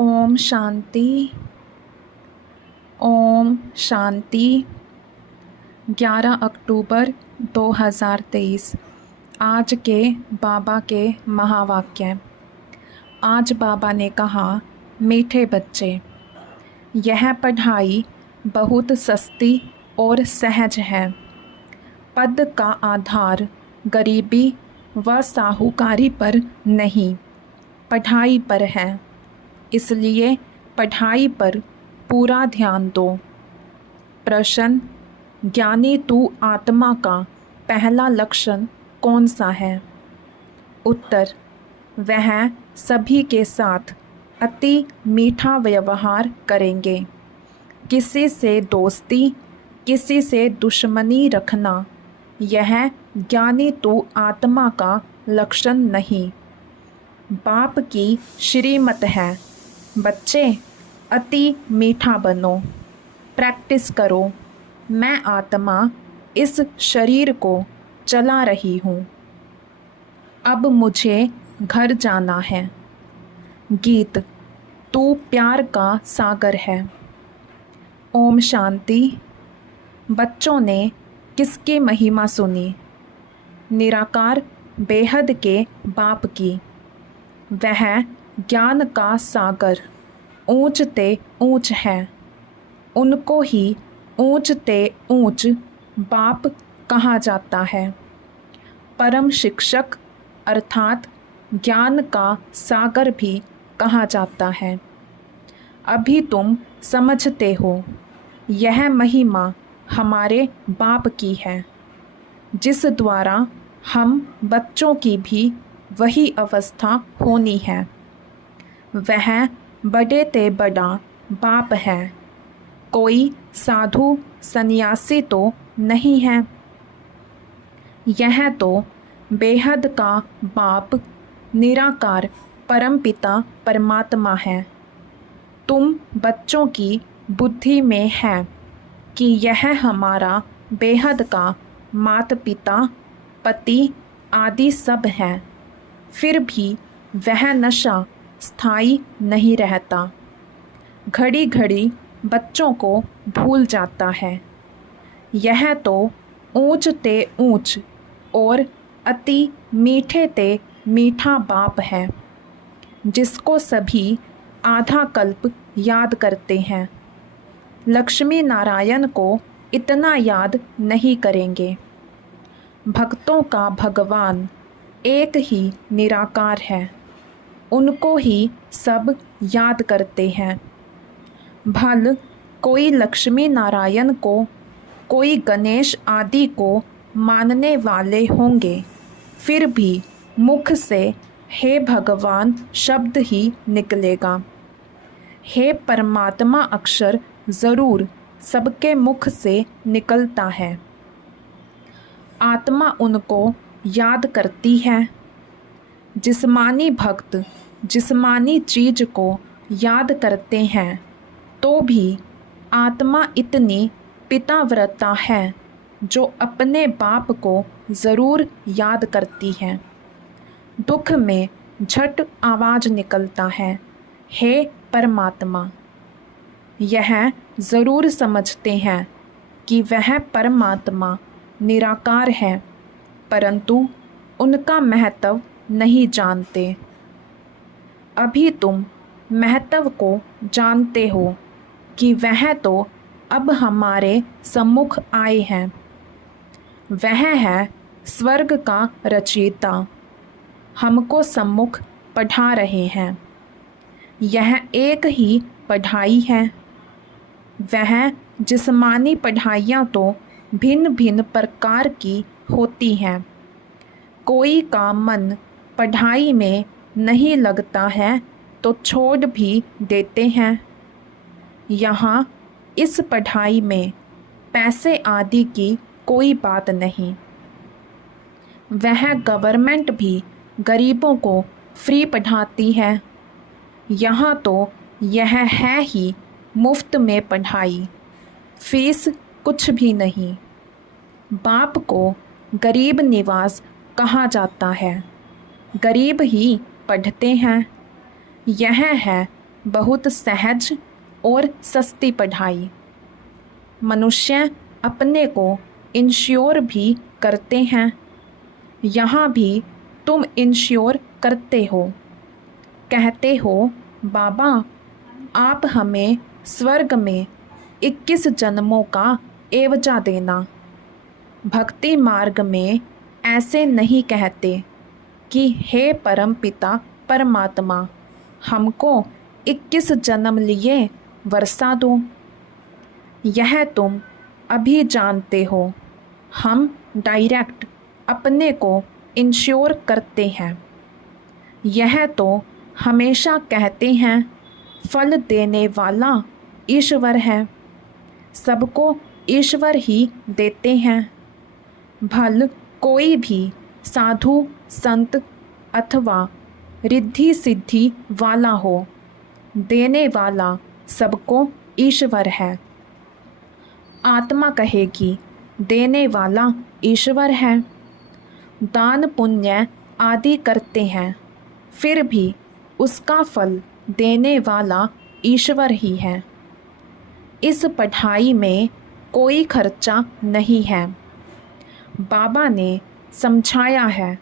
ओम शांति। ओम शांति। 11 अक्टूबर 2023। आज के बाबा के महावाक्य। आज बाबा ने कहा, मीठे बच्चे, यह पढ़ाई बहुत सस्ती और सहज है। पद का आधार गरीबी व साहूकारी पर नहीं, पढ़ाई पर है। इसलिए पढ़ाई पर पूरा ध्यान दो। प्रश्न, ज्ञानी तू आत्मा का पहला लक्षण कौन सा है? उत्तर, वह सभी के साथ अति मीठा व्यवहार करेंगे। किसी से दोस्ती, किसी से दुश्मनी रखना, यह ज्ञानी तू आत्मा का लक्षण नहीं। बाप की श्रीमत है, बच्चे अति मीठा बनो, प्रैक्टिस करो। मैं आत्मा इस शरीर को चला रही हूँ। अब मुझे घर जाना है। गीत, तू प्यार का सागर है। ओम शांति। बच्चों ने किसकी महिमा सुनी? निराकार बेहद के बाप की। वह ज्ञान का सागर ऊंच ते ऊंच है। उनको ही ऊंच ते ऊंच बाप कहा जाता है। परम शिक्षक अर्थात ज्ञान का सागर भी कहा जाता है। अभी तुम समझते हो, यह महिमा हमारे बाप की है, जिस द्वारा हम बच्चों की भी वही अवस्था होनी है। वह बड़े ते बड़ा बाप है, कोई साधु सन्यासी तो नहीं है। यह तो बेहद का बाप निराकार परमपिता परमात्मा है। तुम बच्चों की बुद्धि में है कि यह हमारा बेहद का माता पिता, पति आदि सब है। फिर भी वह नशा स्थायी नहीं रहता, घड़ी घड़ी बच्चों को भूल जाता है। यह तो ऊंच ते ऊंच और अति मीठे ते मीठा बाप है, जिसको सभी आधा कल्प याद करते हैं। लक्ष्मी नारायण को इतना याद नहीं करेंगे। भक्तों का भगवान एक ही निराकार है, उनको ही सब याद करते हैं। भल कोई लक्ष्मी नारायण को, कोई गणेश आदि को मानने वाले होंगे, फिर भी मुख से हे भगवान शब्द ही निकलेगा। हे परमात्मा अक्षर ज़रूर सबके मुख से निकलता है। आत्मा उनको याद करती है। जिस्मानी भक्त जिस्मानी चीज को याद करते हैं, तो भी आत्मा इतनी पिताव्रता है जो अपने बाप को ज़रूर याद करती है। दुख में झट आवाज़ निकलता है, हे परमात्मा। यह ज़रूर समझते हैं कि वह परमात्मा निराकार है, परंतु उनका महत्व नहीं जानते। अभी तुम महत्व को जानते हो कि वह तो अब हमारे सम्मुख आए हैं। वह है स्वर्ग का रचयिता, हमको सम्मुख पढ़ा रहे हैं। यह एक ही पढ़ाई है। वह जिस्मानी पढ़ाइयाँ तो भिन्न भिन्न प्रकार की होती हैं। कोई का मन पढ़ाई में नहीं लगता है तो छोड़ भी देते हैं। यहाँ इस पढ़ाई में पैसे आदि की कोई बात नहीं। वह गवर्नमेंट भी गरीबों को फ्री पढ़ाती है। यहाँ तो यह है ही मुफ्त में पढ़ाई, फीस कुछ भी नहीं। बाप को गरीब निवास कहा जाता है, गरीब ही पढ़ते हैं। यह है बहुत सहज और सस्ती पढ़ाई। मनुष्य अपने को इंश्योर भी करते हैं। यहाँ भी तुम इंश्योर करते हो। कहते हो, बाबा आप हमें स्वर्ग में 21 जन्मों का एवजा देना। भक्ति मार्ग में ऐसे नहीं कहते कि हे परम पिता परमात्मा हमको 21 जन्म लिए वर्षा दो। यह तुम अभी जानते हो, हम डायरेक्ट अपने को इंश्योर करते हैं। यह तो हमेशा कहते हैं फल देने वाला ईश्वर है, सबको ईश्वर ही देते हैं। भल कोई भी साधु संत अथवा रिद्धि सिद्धि वाला हो, देने वाला सबको ईश्वर है। आत्मा कहेगी देने वाला ईश्वर है। दान पुण्य आदि करते हैं, फिर भी उसका फल देने वाला ईश्वर ही है। इस पढ़ाई में कोई खर्चा नहीं है। बाबा ने समझाया है,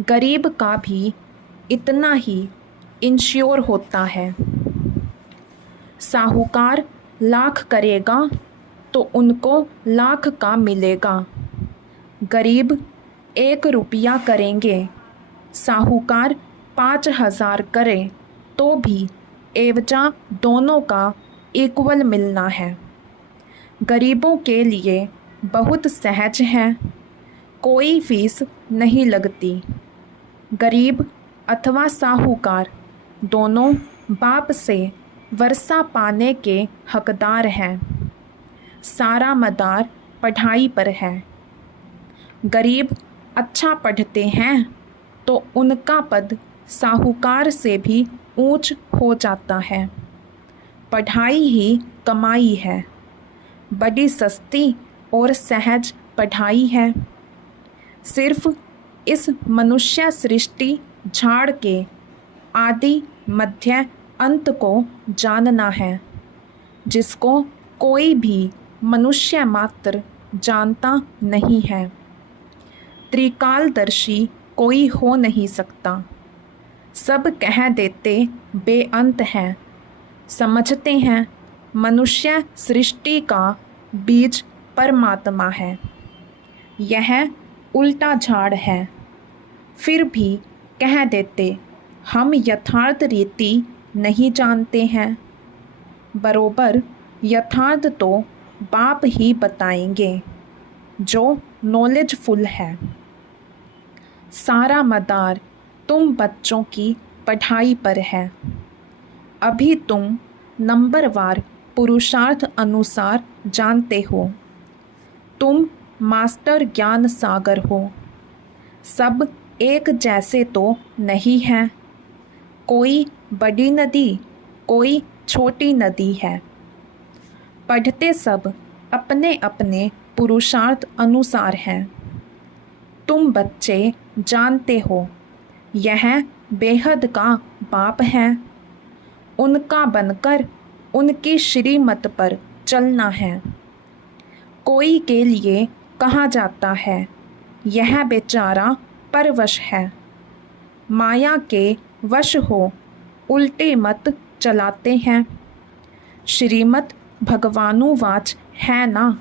गरीब का भी इतना ही इंश्योर होता है। साहूकार लाख करेगा तो उनको लाख का मिलेगा। गरीब 1 रुपया करेंगे, साहूकार 5,000 करे तो भी एवजा दोनों का इक्वल मिलना है। गरीबों के लिए बहुत सहज है, कोई फीस नहीं लगती। गरीब अथवा साहूकार दोनों बाप से वर्षा पाने के हकदार हैं। सारा मदार पढ़ाई पर है। गरीब अच्छा पढ़ते हैं तो उनका पद साहूकार से भी ऊंच हो जाता है। पढ़ाई ही कमाई है, बड़ी सस्ती और सहज पढ़ाई है। सिर्फ इस मनुष्य सृष्टि झाड़ के आदि मध्य अंत को जानना है, जिसको कोई भी मनुष्य मात्र जानता नहीं है। त्रिकालदर्शी कोई हो नहीं सकता। सब कह देते बेअंत है। समझते हैं मनुष्य सृष्टि का बीज परमात्मा है। यह उल्टा झाड़ है। फिर भी कह देते हम यथार्थ रीति नहीं जानते हैं। बरोबर यथार्थ तो बाप ही बताएंगे, जो नॉलेजफुल है। सारा मदार तुम बच्चों की पढ़ाई पर है। अभी तुम नंबरवार पुरुषार्थ अनुसार जानते हो। तुम मास्टर ज्ञान सागर हो। सब एक जैसे तो नहीं हैं। कोई बड़ी नदी, कोई छोटी नदी है। पढ़ते सब अपने अपने पुरुषार्थ अनुसार हैं। तुम बच्चे जानते हो, यह बेहद का बाप है। उनका बनकर उनकी श्रीमत पर चलना है। कोई के लिए कहा जाता है, यह बेचारा परवश है। माया के वश हो उल्टी मत चलाते हैं। श्रीमत भगवानुवाच है ना,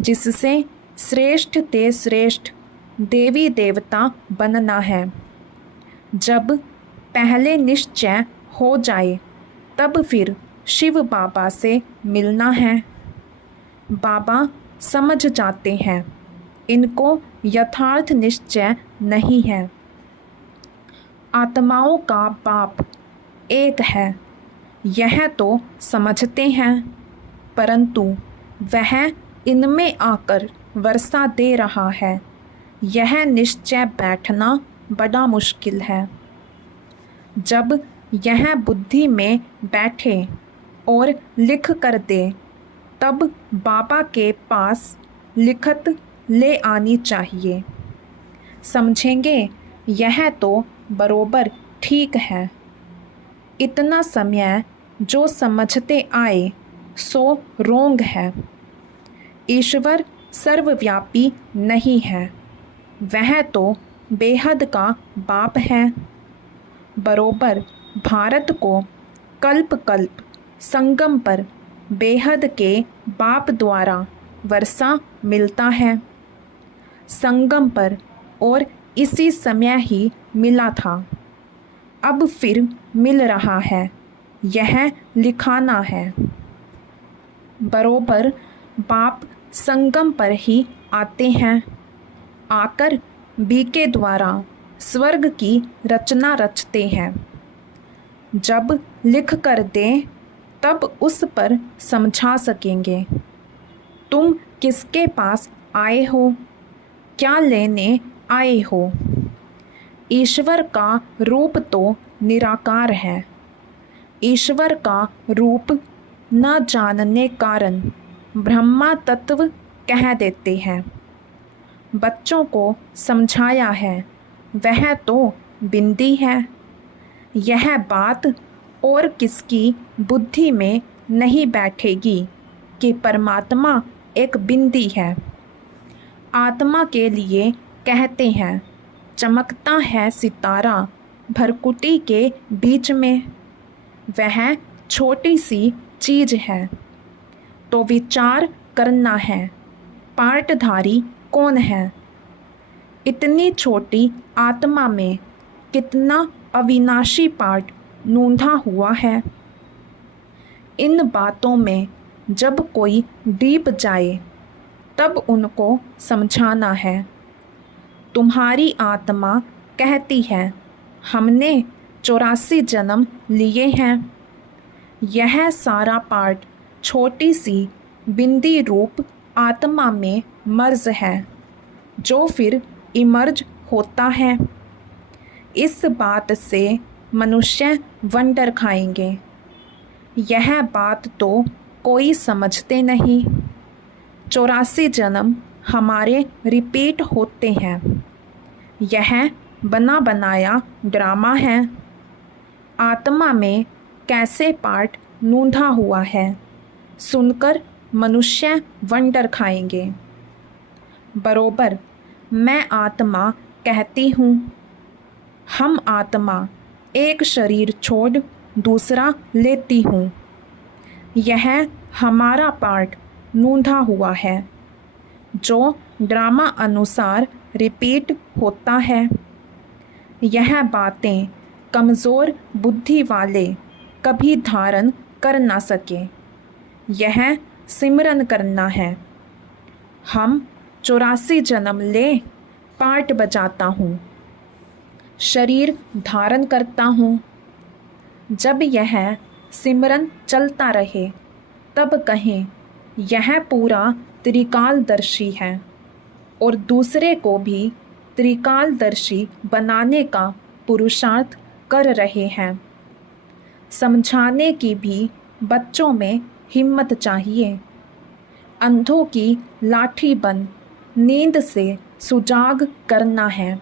जिससे श्रेष्ठ ते श्रेष्ठ देवी देवता बनना है। जब पहले निश्चय हो जाए तब फिर शिव बाबा से मिलना है। बाबा समझ जाते हैं, इनको यथार्थ निश्चय नहीं है। आत्माओं का बाप एक है, यह तो समझते हैं, परंतु वह इनमें आकर वर्षा दे रहा है, यह निश्चय बैठना बड़ा मुश्किल है। जब यह बुद्धि में बैठे और लिख कर दे, तब बाबा के पास लिखत ले आनी चाहिए। समझेंगे यह तो बरोबर ठीक है। इतना समय जो समझते आए सो रोंग है। ईश्वर सर्वव्यापी नहीं है, वह तो बेहद का बाप है। बरोबर भारत को कल्प कल्प संगम पर बेहद के बाप द्वारा वर्षा मिलता है। संगम पर और इसी समय ही मिला था, अब फिर मिल रहा है, यह लिखाना है। बरोबर बाप संगम पर ही आते हैं, आकर बीके द्वारा स्वर्ग की रचना रचते हैं। जब लिख कर दें तब उस पर समझा सकेंगे। तुम किसके पास आए हो, क्या लेने आए हो? ईश्वर का रूप तो निराकार है। ईश्वर का रूप न जानने कारण ब्रह्मा तत्व कह देते हैं। बच्चों को समझाया है, वह तो बिंदी है। यह बात और किसकी बुद्धि में नहीं बैठेगी कि परमात्मा एक बिंदी है। आत्मा के लिए कहते हैं, चमकता है सितारा भरकुटी के बीच में, वह छोटी सी चीज है। तो विचार करना है, पार्टधारी कौन है? इतनी छोटी आत्मा में कितना अविनाशी पार्ट नूंधा हुआ है। इन बातों में जब कोई डीप जाए तब उनको समझाना है। तुम्हारी आत्मा कहती है, हमने 84 जन्म लिए हैं। यह सारा पार्ट छोटी सी बिंदी रूप आत्मा में मर्ज है, जो फिर इमर्ज होता है। इस बात से मनुष्य वंडर खाएंगे। यह बात तो कोई समझते नहीं। 84 जन्म हमारे रिपीट होते हैं। यह बना बनाया ड्रामा है। आत्मा में कैसे पार्ट नूंधा हुआ है, सुनकर मनुष्य वंडर खाएंगे। बरोबर मैं आत्मा कहती हूँ। हम आत्मा एक शरीर छोड़ दूसरा लेती हूँ। यह हमारा पार्ट नूंधा हुआ है, जो ड्रामा अनुसार रिपीट होता है। यह बातें कमज़ोर बुद्धि वाले कभी धारण कर ना सके। यह सिमरन करना है। हम 84 जन्म ले पार्ट बजाता हूँ, शरीर धारण करता हूँ। जब यह सिमरन चलता रहे तब कहें यह पूरा त्रिकालदर्शी है, और दूसरे को भी त्रिकालदर्शी बनाने का पुरुषार्थ कर रहे हैं। समझाने की भी बच्चों में हिम्मत चाहिए। अंधों की लाठी बन नींद से सुजाग करना है।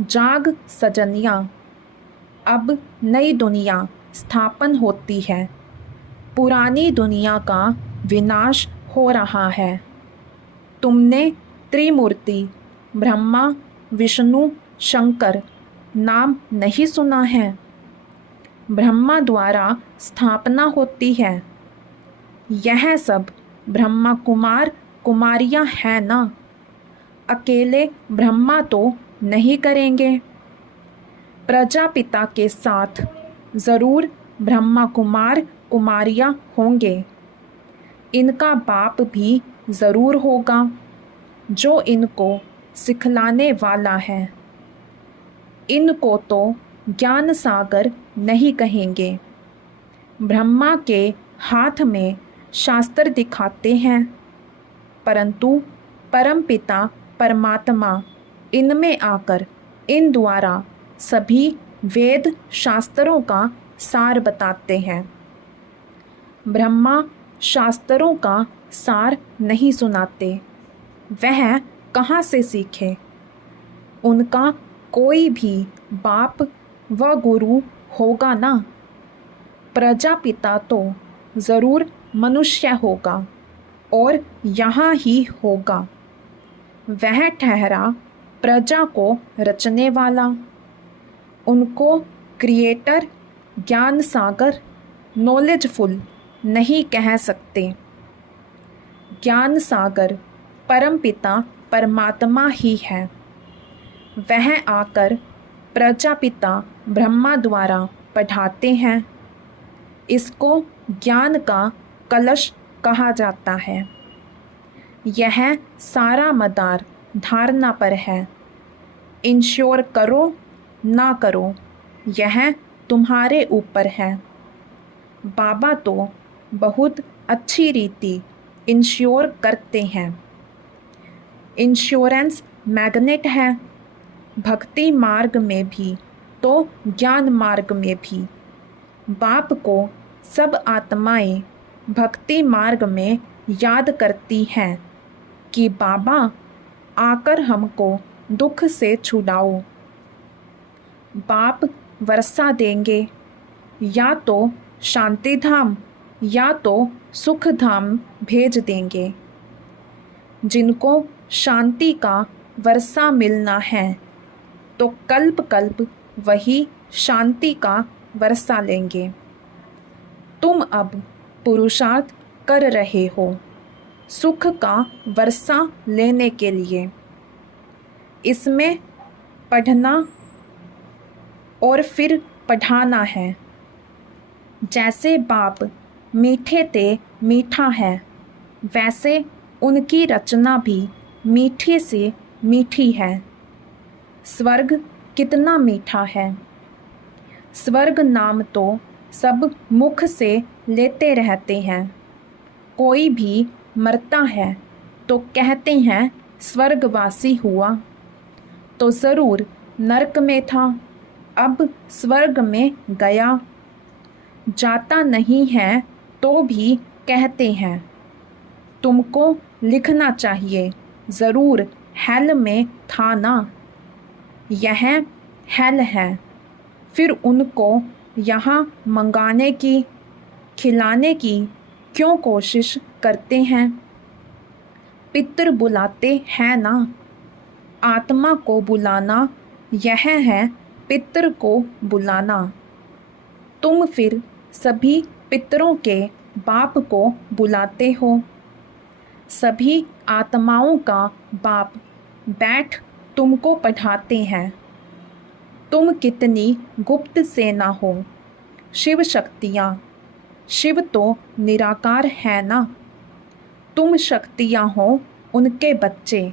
जाग सजनिया, अब नई दुनिया स्थापन होती है। पुरानी दुनिया का विनाश हो रहा है। तुमने त्रिमूर्ति ब्रह्मा विष्णु शंकर नाम नहीं सुना है? ब्रह्मा द्वारा स्थापना होती है। यह सब ब्रह्मा कुमार कुमारियाँ हैं ना? अकेले ब्रह्मा तो नहीं करेंगे। प्रजापिता के साथ ज़रूर ब्रह्मा कुमार कुमारियाँ होंगे। इनका बाप भी ज़रूर होगा, जो इनको सिखलाने वाला है। इनको तो ज्ञान सागर नहीं कहेंगे। ब्रह्मा के हाथ में शास्त्र दिखाते हैं, परंतु परमपिता परमात्मा इनमें आकर इन द्वारा सभी वेद शास्त्रों का सार बताते हैं। ब्रह्मा शास्त्रों का सार नहीं सुनाते, वह कहाँ से सीखे? उनका कोई भी बाप व गुरु होगा ना। प्रजापिता तो ज़रूर मनुष्य होगा और यहाँ ही होगा। वह ठहरा प्रजा को रचने वाला। उनको क्रिएटर, ज्ञान सागर, नॉलेजफुल नहीं कह सकते। ज्ञान सागर परमपिता परमात्मा ही है। वह आकर प्रजापिता ब्रह्मा द्वारा पढ़ाते हैं। इसको ज्ञान का कलश कहा जाता है। यह सारा मदार धारणा पर है। इंश्योर करो ना करो, यह तुम्हारे ऊपर है। बाबा तो बहुत अच्छी रीति इंश्योर करते हैं। इंश्योरेंस मैग्नेट है। भक्ति मार्ग में भी तो ज्ञान मार्ग में भी। बाप को सब आत्माएं भक्ति मार्ग में याद करती हैं कि बाबा आकर हमको दुख से छुड़ाओ। बाप वर्षा देंगे, या तो शांति धाम या तो सुख धाम भेज देंगे। जिनको शांति का वर्षा मिलना है तो कल्प कल्प वही शांति का वर्षा लेंगे। तुम अब पुरुषार्थ कर रहे हो सुख का वर्षा लेने के लिए। इसमें पढ़ना और फिर पढ़ाना है। जैसे बाप मीठे ते मीठा है, वैसे उनकी रचना भी मीठी से मीठी है। स्वर्ग कितना मीठा है। स्वर्ग नाम तो सब मुख से लेते रहते हैं। कोई भी मरता है तो कहते हैं स्वर्गवासी हुआ, तो ज़रूर नरक में था, अब स्वर्ग में गया। जाता नहीं है तो भी कहते हैं तुमको लिखना चाहिए, ज़रूर हेल में था ना। यह हेल है। फिर उनको यहाँ मंगाने की, खिलाने की क्यों कोशिश करते हैं? पितृ बुलाते हैं ना। आत्मा को बुलाना यह है पितृ को बुलाना। तुम फिर सभी पितरों के बाप को बुलाते हो। सभी आत्माओं का बाप बैठ तुमको पढ़ाते हैं। तुम कितनी गुप्त सेना हो। शिव शक्तियाँ, शिव तो निराकार है ना। तुम शक्तियाँ हो उनके बच्चे।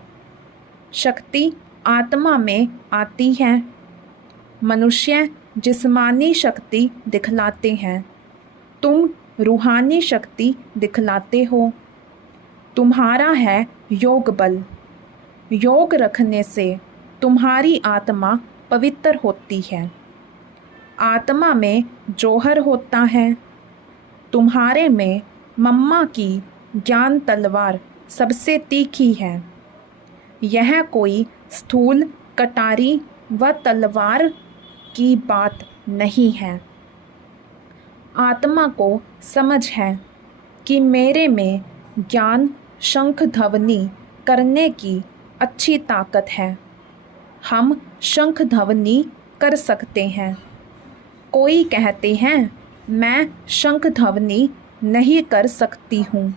शक्ति आत्मा में आती है। मनुष्य जिस्मानी शक्ति दिखलाते हैं, तुम रूहानी शक्ति दिखलाते हो। तुम्हारा है योग बल। योग रखने से तुम्हारी आत्मा पवित्र होती है। आत्मा में जौहर होता है। तुम्हारे में मम्मा की ज्ञान तलवार सबसे तीखी है। यह कोई स्थूल कटारी व तलवार की बात नहीं है। आत्मा को समझ है कि मेरे में ज्ञान शंख ध्वनि करने की अच्छी ताकत है। हम शंख ध्वनि कर सकते हैं। कोई कहते हैं मैं शंख ध्वनि नहीं कर सकती हूँ।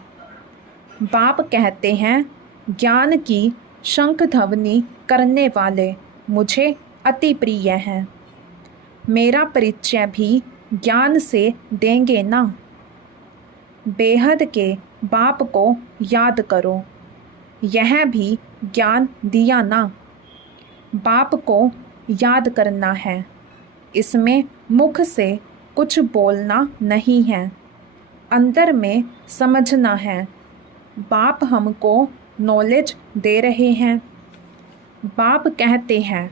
बाप कहते हैं ज्ञान की शंख ध्वनि करने वाले मुझे अति प्रिय हैं। मेरा परिचय भी ज्ञान से देंगे ना। बेहद के बाप को याद करो, यह भी ज्ञान दिया ना। बाप को याद करना है। इसमें मुख से कुछ बोलना नहीं है, अंदर में समझना है। बाप हमको नॉलेज दे रहे हैं। बाप कहते हैं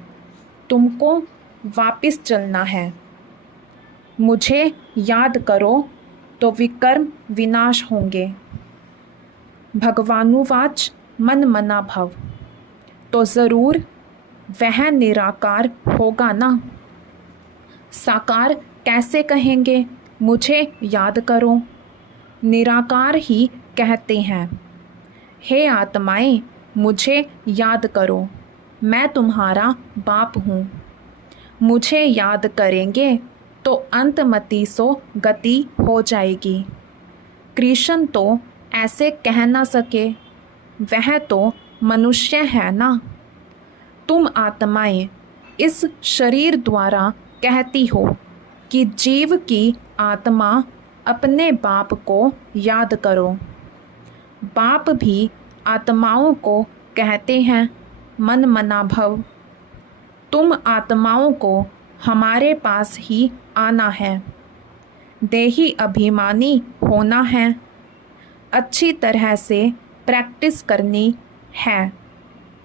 तुमको वापस चलना है। मुझे याद करो तो विकर्म विनाश होंगे। भगवानुवाच मन मना भव, तो ज़रूर वह निराकार होगा ना। साकार कैसे कहेंगे मुझे याद करो। निराकार ही कहते हैं, हे आत्माएं, मुझे याद करो, मैं तुम्हारा बाप हूँ। मुझे याद करेंगे तो अंतमति सो गति हो जाएगी। कृष्ण तो ऐसे कह ना सके, वह तो मनुष्य है ना। तुम आत्माएं इस शरीर द्वारा कहती हो कि जीव की आत्मा अपने बाप को याद करो। बाप भी आत्माओं को कहते हैं, मन मना भव। तुम आत्माओं को हमारे पास ही आना है, देही अभिमानी होना है, अच्छी तरह से प्रैक्टिस करनी है।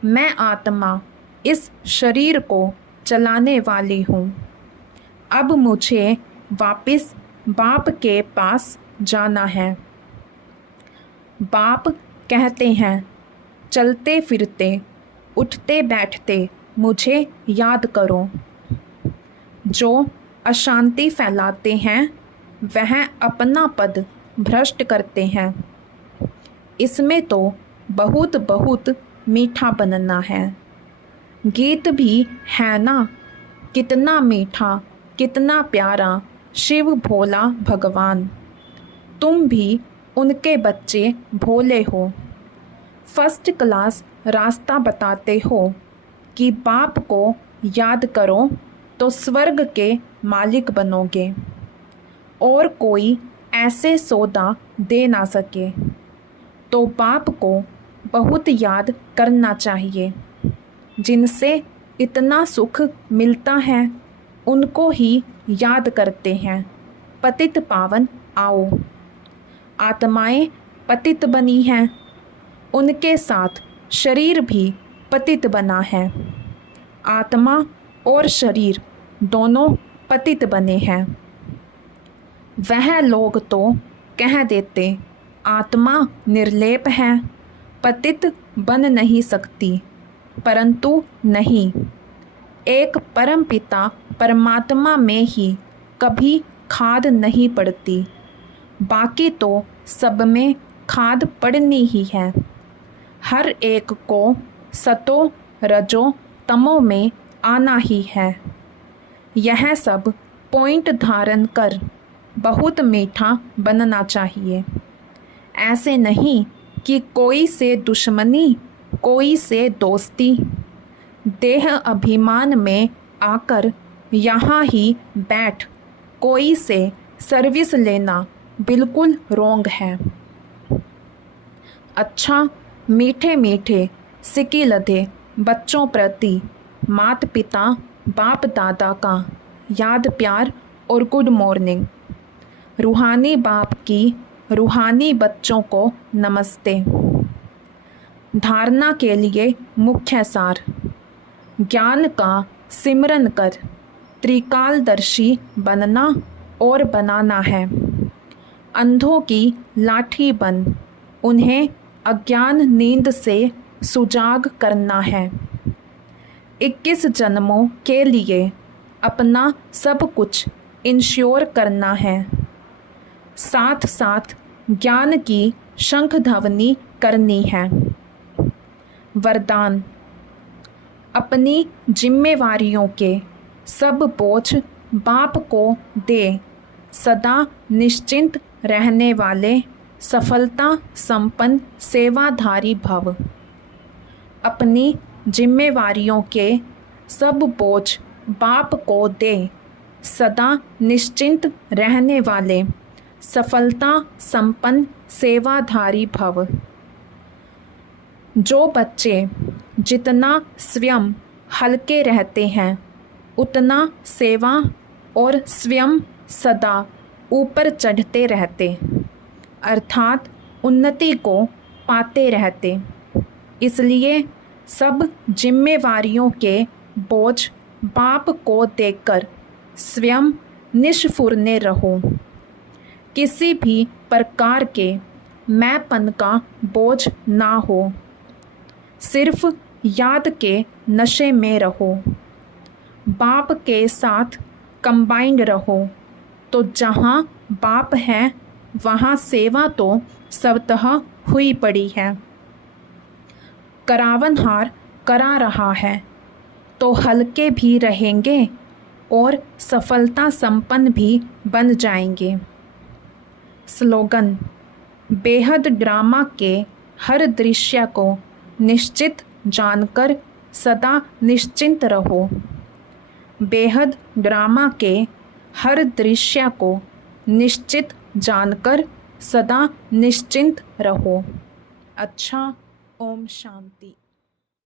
मैं आत्मा इस शरीर को चलाने वाली हूँ। अब मुझे वापस बाप के पास जाना है। बाप कहते हैं, चलते फिरते उठते बैठते मुझे याद करो। जो अशांति फैलाते हैं वह अपना पद भ्रष्ट करते हैं। इसमें तो बहुत बहुत मीठा बनना है। गीत भी है ना, कितना मीठा कितना प्यारा शिव भोला भगवान। तुम भी उनके बच्चे भोले हो। फर्स्ट क्लास रास्ता बताते हो कि बाप को याद करो तो स्वर्ग के मालिक बनोगे, और कोई ऐसे सौदा दे ना सके। तो बाप को बहुत याद करना चाहिए। जिनसे इतना सुख मिलता है उनको ही याद करते हैं। पतित पावन आओ। आत्माएं पतित बनी हैं, उनके साथ शरीर भी पतित बना है। आत्मा और शरीर दोनों पतित बने हैं। वह लोग तो कह देते आत्मा निर्लेप है, पतित बन नहीं सकती, परंतु नहीं, एक परम पिता परमात्मा में ही कभी खाद नहीं पड़ती। बाकी तो सब में खाद पड़नी ही है। हर एक को सतो रजो तमो में आना ही है। यह सब पॉइंट धारण कर बहुत मीठा बनना चाहिए। ऐसे नहीं कि कोई से दुश्मनी कोई से दोस्ती। देह अभिमान में आकर यहाँ ही बैठ कोई से सर्विस लेना बिल्कुल रोंग है। अच्छा, मीठे मीठे सिकी लधे बच्चों प्रति माता पिता बाप दादा का याद प्यार और गुड मॉर्निंग। रूहानी बाप की रूहानी बच्चों को नमस्ते। धारणा के लिए मुख्य सार। ज्ञान का सिमरन कर त्रिकालदर्शी बनना और बनाना है। अंधों की लाठी बन उन्हें अज्ञान नींद से सुजाग करना है। 21 जन्मों के लिए अपना सब कुछ इंश्योर करना है। साथ साथ ज्ञान की शंख ध्वनि करनी है। वरदान। अपनी जिम्मेवारियों के सब बोझ बाप को दे सदा निश्चिंत रहने वाले सफलता संपन्न सेवाधारी भव। अपनी जिम्मेवारियों के सब बोझ बाप को दे सदा निश्चिंत रहने वाले सफलता संपन्न सेवाधारी भव। जो बच्चे जितना स्वयं हल्के रहते हैं उतना सेवा और स्वयं सदा ऊपर चढ़ते रहते, अर्थात उन्नति को पाते रहते। इसलिए सब जिम्मेवारियों के बोझ बाप को देकर स्वयं निष्फुरने रहो। किसी भी प्रकार के मैंपन का बोझ ना हो। सिर्फ याद के नशे में रहो। बाप के साथ कंबाइंड रहो तो जहाँ बाप हैं वहाँ सेवा तो स्वतः हुई पड़ी है। करावनहार करा रहा है तो हल्के भी रहेंगे और सफलता संपन्न भी बन जाएंगे। स्लोगन: बेहद ड्रामा के हर दृश्य को निश्चित जानकर सदा निश्चिंत रहो। बेहद ड्रामा के हर दृश्य को निश्चित जानकर सदा निश्चिंत रहो। अच्छा, ओम शांति।